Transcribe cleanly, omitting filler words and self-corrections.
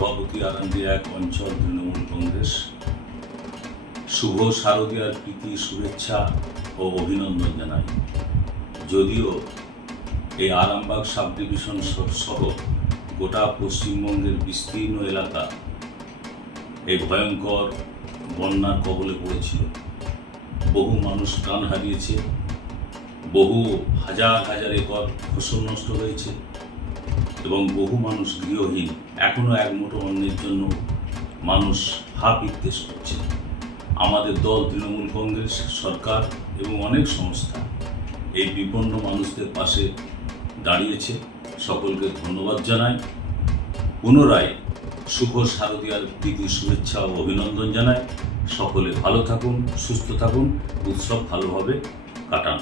সভাপতি আরামবাগ 1 অঞ্চল তৃণমূল কংগ্রেস। শুভ শারদীয়ার প্রীতি শুভেচ্ছা ও অভিনন্দন জানাই। যদিও এই আরামবাগ সাব ডিভিশন সহ গোটা পশ্চিমবঙ্গের বিস্তীর্ণ এলাকা এই ভয়ঙ্কর বন্যার কবলে পড়েছিল, বহু মানুষ প্রাণ হারিয়েছে, বহু হাজার হাজার একর ফসল নষ্ট হয়েছে এবং বহু মানুষ গৃহহীন। এখনও এক মুঠো অন্নের জন্য মানুষ হা পিত্তেশ করছে। আমাদের দল তৃণমূল কংগ্রেস, সরকার এবং অনেক সংস্থা এই বিপন্ন মানুষদের পাশে দাঁড়িয়েছে। সকলকে ধন্যবাদ জানাই। পুনরায় শুভ শারদীয়ার প্রীতি শুভেচ্ছা ও অভিনন্দন জানাই। সকলে ভালো থাকুন, সুস্থ থাকুন, উৎসব ভালোভাবে কাটান।